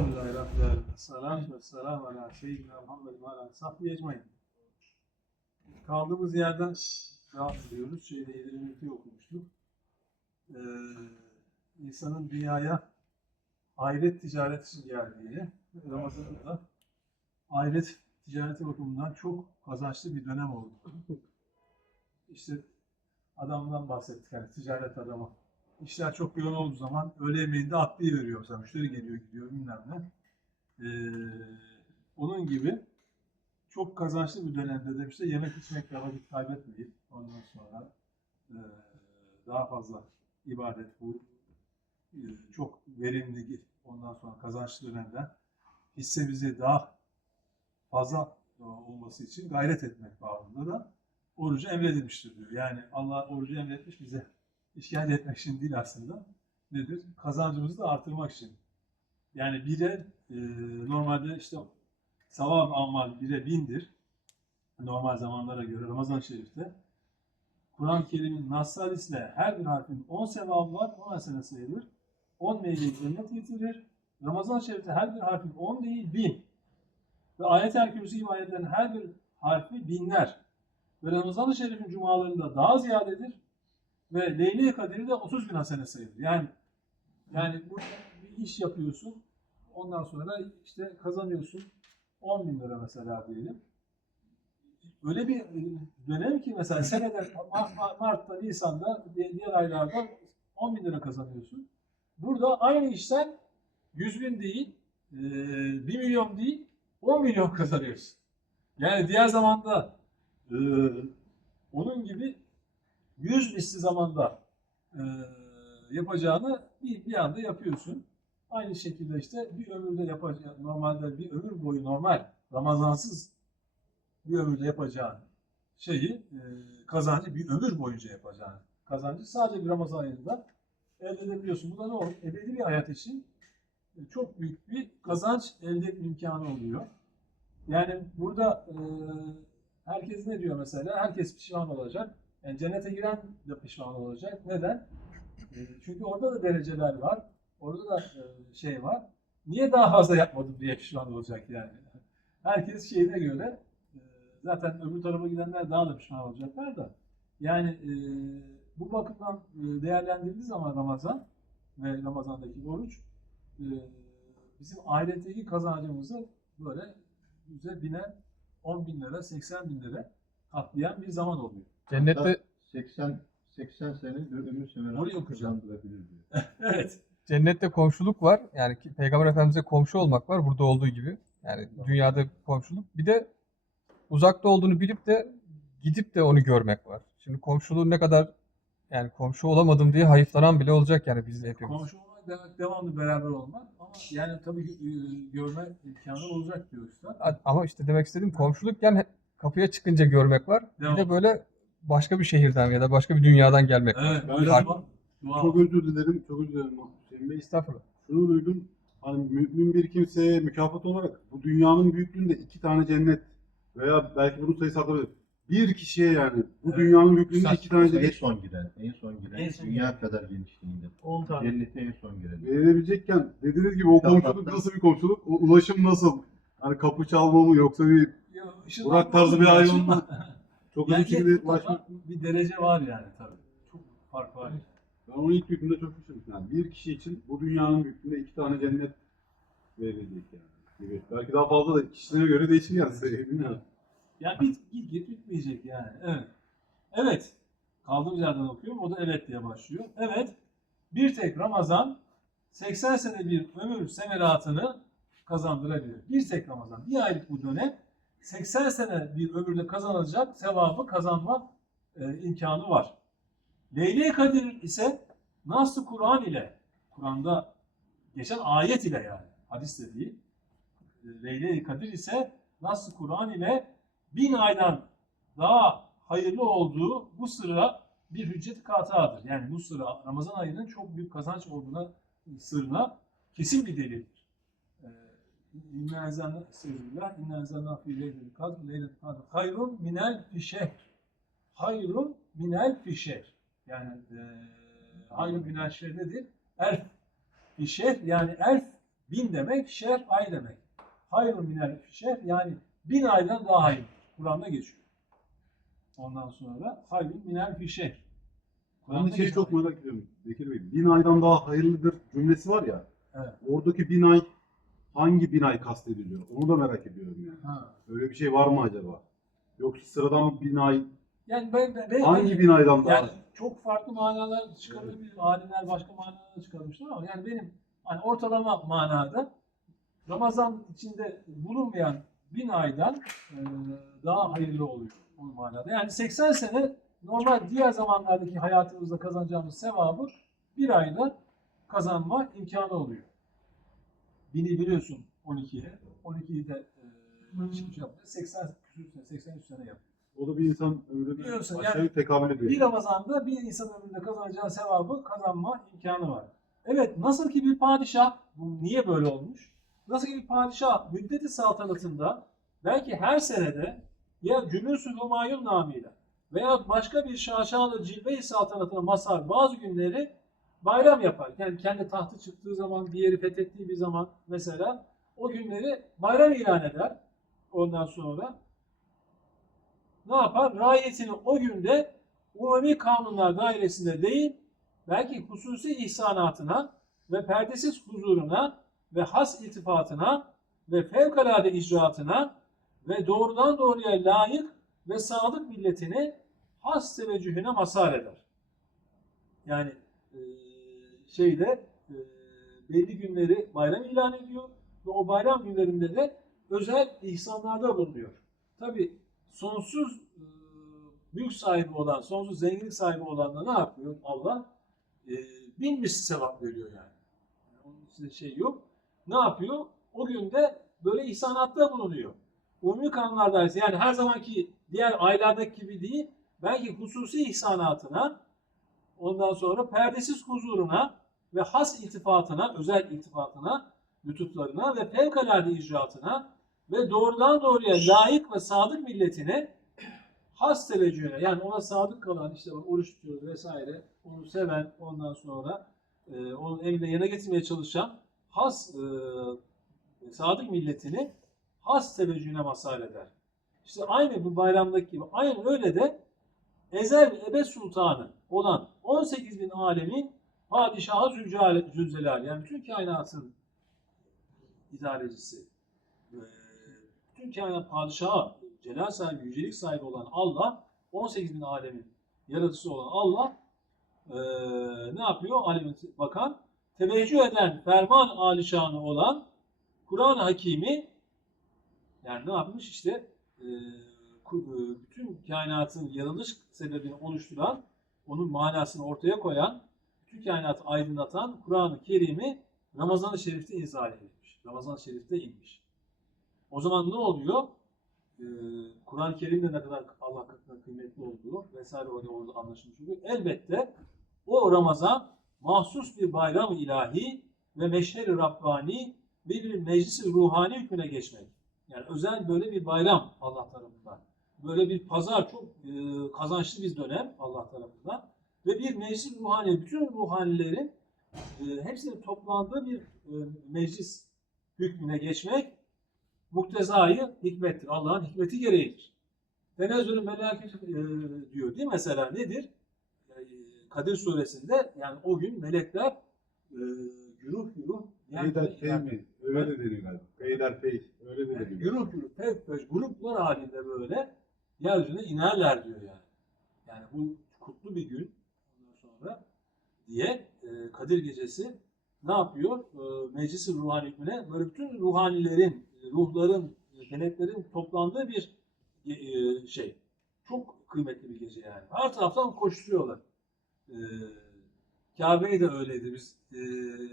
Alemin. Selam ve selam ala seyyidina Muhammed ve ala sahbihi ecmaîn. Kaldığımız yerden devam ediyoruz. Şeyde 22 okumuştuk. Ee, insanın dünyaya ahiret ticaret için geldiğini, Ramazan'ın da ahiret ticareti bakımından çok kazançlı bir dönem oldu. İşte adamdan bahsettik hani ticaret adamı. İşler çok yoğun olduğu zaman öğle yemeğinde atlayıveriyor mesela. Müşteri geliyor gidiyor bilmem ne. Ee, onun gibi çok kazançlı bir dönemde de işte yemek içmekle vakit kaybetmeyip ondan sonra e, daha fazla ibadet bu e, çok verimli ondan sonra kazançlı dönemden hissemizi daha fazla e, olması için gayret etmek bağlamında da orucu emredilmiştir diyor. Yani Allah orucu emretmiş bize işkence etmek için değil aslında. Nedir? Kazancımızı da artırmak için. Yani bire e, normalde işte sevap amal bire bindir. Normal zamanlara göre Ramazan-ı Şerif'te. Kur'an-ı Kerim'in Nas her bir harfin 10 sevabı var, 10 hasene sayılır. 10 meyve cennet getirir. Ramazan-ı Şerif'te her bir harfin 10 değil 1000. Ve ayet-el kürsü gibi ayetlerin her bir harfi binler. Ve Ramazan-ı Şerif'in cumalarında daha ziyadedir. Ve Leyle-i Kadir'i de 30 bin hasene sayılır. Yani yani burada bir iş yapıyorsun. Ondan sonra işte kazanıyorsun 10 bin lira mesela diyelim. Öyle bir dönem ki mesela senede Ma- Ma- Mart'ta, Nisan'da, di- diğer aylarda 10 bin lira kazanıyorsun. Burada aynı işten 100 bin değil, e, 1 milyon değil, 10 milyon kazanıyorsun. Yani diğer zamanda onun gibi 100 misli zamanda e, yapacağını bir, bir anda yapıyorsun. Aynı şekilde işte bir ömürde yapacağın, normalde bir ömür boyu normal, Ramazansız bir ömürde yapacağın şeyi, e, kazancı bir ömür boyunca yapacağın kazancı sadece bir Ramazan ayında elde edebiliyorsun. Bu da ne olur? Ebedi bir hayat için e, çok büyük bir kazanç elde etme imkanı oluyor. Yani burada e, herkes ne diyor mesela? Herkes pişman olacak. Yani cennete giren de pişman olacak. Neden? E, çünkü orada da dereceler var. Orada da e, şey var. Niye daha fazla yapmadım diye pişman olacak yani. Herkes şeyine göre e, zaten öbür tarafa gidenler daha da pişman olacaklar da. Yani e, bu bakımdan değerlendirildiği zaman Ramazan ve Ramazan'daki oruç bizim ahiretteki kazancımızı böyle yüze bine 10 bin lira, 80 bin lira katlayan bir zaman oluyor. Cennette 80 80 sene bir ömür semer Orayı okuyacağım. kazandırabilir diyor. evet. cennette komşuluk var. Yani ki Peygamber Efendimiz'e komşu olmak var burada olduğu gibi. Yani dünyada komşuluk. Bir de uzakta olduğunu bilip de gidip de onu görmek var. Şimdi komşuluğun ne kadar yani komşu olamadım diye hayıflanan bile olacak yani biz hepimiz. Komşu olmak demek devamlı beraber olmak ama yani tabii ki, e, görme imkanı olacak diyor üstad. Ama işte demek istediğim komşuluk yani kapıya çıkınca görmek var. Bir Devam. de böyle başka bir şehirden ya da başka bir dünyadan gelmek. Evet, Ben fark- dua Çok özür dilerim, çok özür dilerim Hüseyin Bey. Estağfurullah. Şunu duydum, hani mümin bir kimseye mükafat olarak bu dünyanın büyüklüğünde iki tane cennet veya belki bunun sayısı artabilir. Bir kişiye yani bu Evet. dünyanın büyüklüğünde iki tane En cennet son giren, en son giren, En son dünya kadar genişliğinde. 10 tane. Cennete en son giren. verilebilecekken dediğiniz gibi o komşuluk tamam. nasıl bir komşuluk? O ulaşım nasıl? Hani kapı çalma mı yoksa bir Burak tarzı bir ışınlanma. çok şekilde mutlaka ulaşmak. bir derece var yani tabii. Çok fark var. Ben onu ilk duyduğumda çok şaşırdım. Yani bir kişi için bu dünyanın büyüklüğünde iki tane cennet verilecek yani. Gibi. Belki daha fazla da kişilere göre değişir yani. Bilmiyorum. Yani bit, git git bitmeyecek yani. Evet. Evet. Kaldığımız yerden okuyorum. O da evet diye başlıyor. Evet. Bir tek Ramazan 80 sene bir ömür semeratını kazandırabilir. Bir tek Ramazan. Bir aylık bu dönem 80 sene bir ömürde kazanılacak sevabı kazanma e, imkanı var. Leyle-i Kadir ise Nas-ı Kur'an ile Kur'an'da geçen ayet ile yani hadis de değil. E, Leyle-i Kadir ise Nas-ı Kur'an ile bin aydan daha hayırlı olduğu bu sıra bir hüccet katadır. Yani bu sıra Ramazan ayının çok büyük kazanç olduğuna sırrına kesin bir delildir. İnna enzalna Estağfirullah. İnna enzalna fi leyletil kadr. Leyletil kadr. Hayrun minel fişehr. Hayrun minel fişehr. Yani e, hayrun minel şehr nedir? Elf fişehr yani elf Bin demek şer ay demek. Hayrun minel şer yani bin aydan daha hayırlı. Kur'an'da geçiyor. Ondan sonra hayrun minel fişer. Ben de şeyi çok merak ediyorum Bekir Bey. Bin aydan daha hayırlıdır cümlesi var ya. Evet. Oradaki bin ay hangi bin ay kastediliyor? Onu da merak ediyorum yani. Ha. Öyle bir şey var mı acaba? Yoksa sıradan bin ay Yani ben, ben, ben hangi bin aydan daha? Yani çok farklı manalar çıkarılabilir. Alimler başka manalar çıkarmışlar ama yani benim hani ortalama manada Ramazan içinde bulunmayan bin aydan e, daha hayırlı oluyor o manada. Yani 80 sene normal diğer zamanlardaki hayatımızda kazanacağımız sevabı bir ayda kazanma imkanı oluyor. Bini biliyorsun 12'ye. 12'yi de e, çıkmış yaptı. 80 küsur sene, 83 sene yaptı. O da bir insan ömrüne Biliyorsun, aşağı yani tekabül ediyor. Bir Ramazan'da bir insan ömründe kazanacağı sevabı kazanma imkanı var. Evet nasıl ki bir padişah, bu niye böyle olmuş? Nasıl ki bir padişah müddeti saltanatında belki her senede ya Cülüs-ü Humayun namıyla veya başka bir şaşalı cilve-i saltanatına mazhar bazı günleri bayram yapar. Yani kendi tahtı çıktığı zaman, bir yeri fethettiği bir zaman mesela o günleri bayram ilan eder. Ondan sonra ne yapar? Raiyetini o günde umumi kanunlar dairesinde değil, belki hususi ihsanatına ve perdesiz huzuruna ve has iltifatına ve fevkalade icraatına ve doğrudan doğruya layık ve sadık milletini has teveccühüne mazhar eder. Yani e, şeyde e, belli günleri bayram ilan ediyor ve o bayram günlerinde de özel ihsanlarda bulunuyor. Tabi sonsuz e, mülk sahibi olan, sonsuz zenginlik sahibi olan da ne yapıyor Allah? E, bin misli sevap veriyor yani. yani. Onun içinde şey yok. Ne yapıyor? O günde böyle ihsanatta bulunuyor. Umumi kanunlar dairesi yani her zamanki diğer aylardaki gibi değil, belki hususi ihsanatına, ondan sonra perdesiz huzuruna ve has iltifatına, özel iltifatına, lütuflarına ve fevkalade icraatına ve doğrudan doğruya layık ve sadık milletine has teveccühüne yani ona sadık kalan işte oruç tutuyor vesaire onu seven ondan sonra e, onun emrine yerine getirmeye çalışan has e, sadık milletini has teveccühüne mazhar eder. İşte aynı bu bayramdaki gibi aynı öyle de Ezel ve Ebed Sultanı olan 18 bin alemin padişahı Zülcelal, yani bütün kainatın idarecisi bütün kainat padişahı, celal sahibi, yücelik sahibi olan Allah, 18 bin alemin yaratıcısı olan Allah ne yapıyor? Alemin bakan, teveccüh eden, ferman alişanı olan Kur'an-ı Hakimi yani ne yapmış işte e, bütün kainatın yaratılış sebebini oluşturan, onun manasını ortaya koyan, bütün kainatı aydınlatan Kur'an-ı Kerim'i Ramazan-ı Şerif'te inzal edilmiş. Ramazan-ı Şerif'te inmiş. O zaman ne oluyor? Ee, Kur'an-ı Kerim'de ne kadar Allah katında kıymetli olduğu vesaire orada, orada anlaşılmış oluyor. Elbette o Ramazan mahsus bir bayram ilahi ve meşheri Rabbani ve bir meclisi ruhani hükmüne geçmek. Yani özel böyle bir bayram Allah tarafından. Böyle bir pazar çok e, kazançlı bir dönem Allah tarafından. Ve bir meclis ruhani, bütün ruhanilerin e, hepsinin toplandığı bir e, meclis hükmüne geçmek muktezayı hikmettir. Allah'ın hikmeti gereğidir. Tenezzülü melaket e, diyor değil mi mesela nedir? E, Kadir suresinde yani o gün melekler e, güruh güruh Peyder pey yani- mi? Öyle de deniyor galiba. Peyder pey. Öyle de yani deniyor. güruh güruh peş peş gruplar halinde böyle yeryüzüne inerler diyor yani. Yani bu kutlu bir gün ondan sonra diye e, Kadir Gecesi ne yapıyor? E, Meclis-i Ruhani hükmüne böyle bütün ruhanilerin, e, ruhların, meleklerin toplandığı bir e, e, şey. Çok kıymetli bir gece yani. Her taraftan koşturuyorlar. E, Kabe'yi de öyleydi biz. E,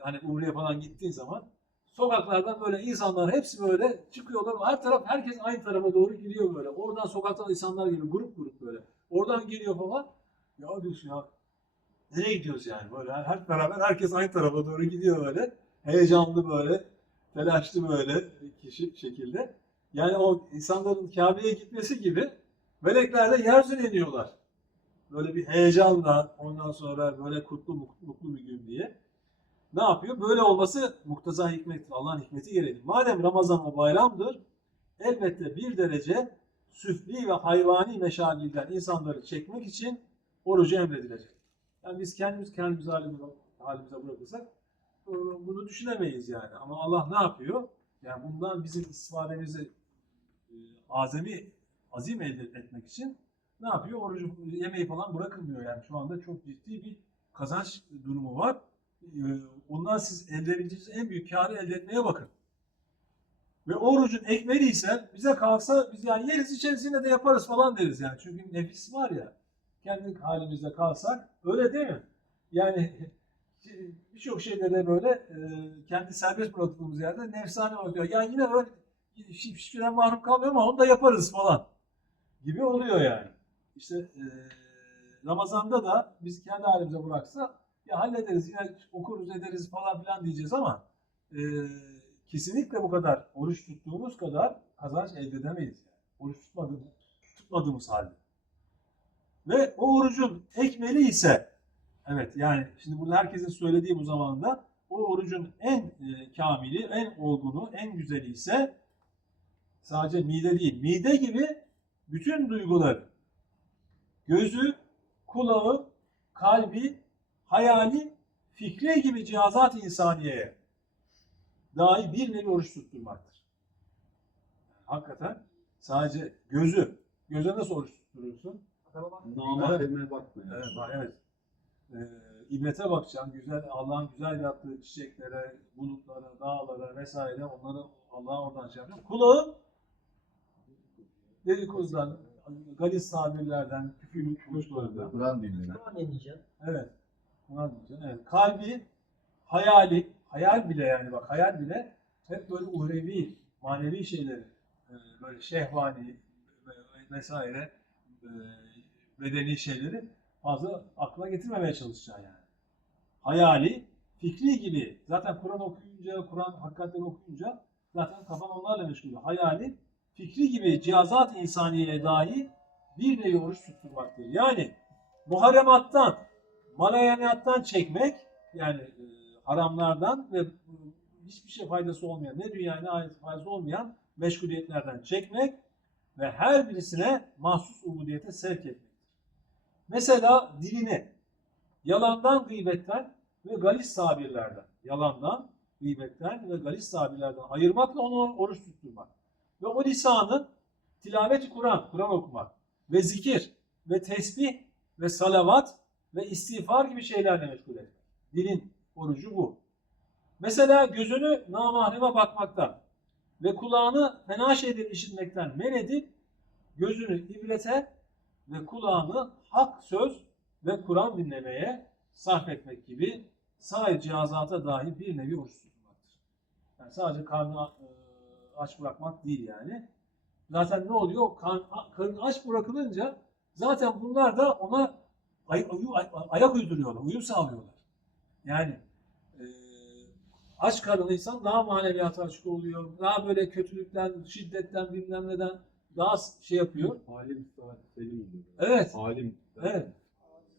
hani Umre'ye falan gittiğin zaman sokaklardan böyle insanlar hepsi böyle çıkıyorlar. Her taraf herkes aynı tarafa doğru gidiyor böyle. Oradan sokaktan insanlar gibi grup grup böyle. Oradan geliyor falan. Ya diyorsun ya nereye gidiyoruz yani böyle hep beraber herkes aynı tarafa doğru gidiyor böyle. Heyecanlı böyle, telaşlı böyle kişi şekilde. Yani o insanların Kabe'ye gitmesi gibi melekler de yeryüzüne iniyorlar. Böyle bir heyecanla ondan sonra böyle kutlu mutlu bir gün diye. Ne yapıyor? Böyle olması muktaza hikmettir. Allah'ın hikmeti gereği. Madem Ramazan o bayramdır, elbette bir derece süfli ve hayvani meşalilden insanları çekmek için orucu emredilecek. Yani biz kendimiz kendimiz halimize, halimize bırakırsak bunu düşünemeyiz yani. Ama Allah ne yapıyor? Yani bundan bizim istifademizi e, azami, azim elde etmek için ne yapıyor? Orucu yemeği falan bırakılmıyor yani. Şu anda çok ciddi bir kazanç durumu var. E, Ondan siz elde edebileceğiniz en büyük karı elde etmeye bakın. Ve orucun ekmeli ise bize kalsa biz yani yeriz içerisinde de yaparız falan deriz yani. Çünkü nefis var ya kendi halimizde kalsak öyle değil mi? Yani birçok şeyde de böyle e, kendi serbest bıraktığımız yerde nefsane oluyor. Ya yine böyle hiçbir şeyden mahrum kalmıyor ama onu da yaparız falan gibi oluyor yani. İşte e, Ramazan'da da biz kendi halimize bıraksa ya hallederiz yine okuruz ederiz falan filan diyeceğiz ama e, kesinlikle bu kadar oruç tuttuğumuz kadar kazanç elde edemeyiz. Yani. Oruç tutmadığımız, tutmadığımız halde. Ve o orucun ekmeli ise evet yani şimdi burada herkesin söylediği bu zamanda o orucun en e, kamili, en olgunu, en güzeli ise sadece mide değil. Mide gibi bütün duyguları gözü, kulağı, kalbi, hayali, fikri gibi cihazat insaniyeye dahi bir nevi oruç tutturmaktır. Hakikaten sadece gözü, göze nasıl oruç tutturursun? Namahreme bakma. yani. Evet, bak, evet. Ee, ibrete bakacaksın, güzel Allah'ın güzel yarattığı çiçeklere, bulutlara, dağlara vesaire onları Allah'a oradan şey yapacaksın. Kulağın dedikodudan, galis tabirlerden, küfür kuşlarından. Kur'an dinlemek. Kur'an deneyeceğim. Evet. Evet. Kalbi, hayali, hayal bile yani bak hayal bile hep böyle uhrevi, manevi şeyleri e, böyle şehvani ve- vesaire e, bedeni şeyleri fazla aklına getirmemeye çalışacaksın yani. Hayali, fikri gibi zaten Kur'an okuyunca, Kur'an hakikaten okuyunca zaten kafan onlarla meşgul. Hayali, fikri gibi cihazat insaniye dahi bir nevi oruç tutturmaktır. Yani muharemattan, malayanattan çekmek yani e, haramlardan ve hiçbir şey faydası olmayan, ne dünya ne ahiret faydası olmayan meşguliyetlerden çekmek ve her birisine mahsus ubudiyete sevk etmektir. Mesela dilini yalandan, gıybetten ve galis tabirlerden, yalandan, gıybetten ve galis tabirlerden ayırmakla onu oruç tutturmak. Ve o lisanı tilavet-i Kur'an, Kur'an okumak ve zikir ve tesbih ve salavat ve istiğfar gibi şeylerle meşgul etmek. Dilin orucu bu. Mesela gözünü namahreme bakmaktan ve kulağını fena şeyleri işitmekten men edip gözünü ibrete ve kulağını hak söz ve Kur'an dinlemeye sarf etmek gibi sair cihazata dahi bir nevi oruç tutmaktır. Yani sadece karnı e, aç bırakmak değil yani. Zaten ne oluyor? Karn, karın aç bırakılınca zaten bunlar da ona ay- ay- ayak uyduruyorlar, uyum sağlıyorlar. Yani e, aç karnlıysan daha maneviyata açık oluyor. Daha böyle kötülükten, şiddetten, bilmem neden daha şey yapıyor. Alim selim. Evet. Alim. Evet.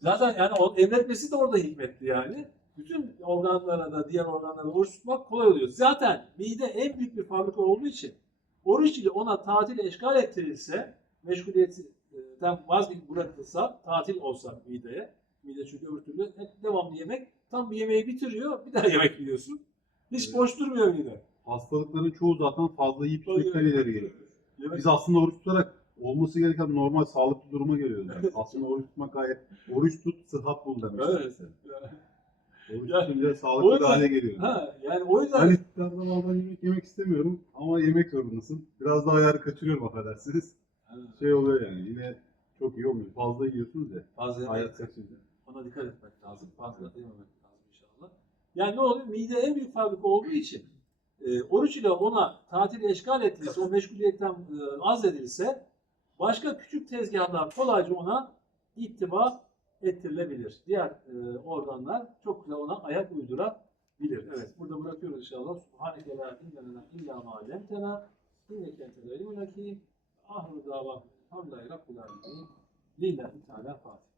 Zaten yani o emretmesi de orada hikmetli yani. Bütün organlara da diğer organlara oruç tutmak kolay oluyor. Zaten mide en büyük bir fabrika olduğu için oruç ile ona tatil eşgal ettirilse, meşguliyetten vazgeçip bırakılsa, tatil olsa mideye, mide çünkü öbür türlü hep devamlı yemek, tam bir yemeği bitiriyor, bir daha yemek yiyorsun. Hiç Evet. boş durmuyor mide. Hastalıkların çoğu zaten fazla yiyip içmekten ileri geliyor. Yemek- Biz aslında oruç tutarak olması gereken normal sağlıklı duruma geliyoruz. Yani. Aslında oruç tutmak gayet oruç tut sıhhat bul demek. Evet. Yani- Oruç tutunca sağlıklı yüzden- hale geliyoruz. Ha, yani o yüzden Ben iftarda bazen yemek yemek istemiyorum ama yemek zorundasın. Biraz daha ayarı kaçırıyorum affedersiniz. Şey oluyor yani yine çok iyi olmuyor. Fazla yiyorsunuz ya. Fazla yemek-. Ona dikkat etmek lazım. Fazla yememek lazım inşallah. Yani ne oluyor? Mide en büyük fabrika olduğu için e, oruç ile ona tatil eşgal edilirse, o meşguliyetten e, azledilse başka küçük tezgahlar kolayca ona ittiba ettirilebilir. Diğer e, organlar çok güzel ona ayak uydurabilir. Evet, burada bırakıyoruz inşallah. Subhaneke la ilme lena illa ma allamtena inneke entel alimul hakim. Ahru davam. Hamdülillahi Rabbil alemin. Lillahi Teala Fatiha.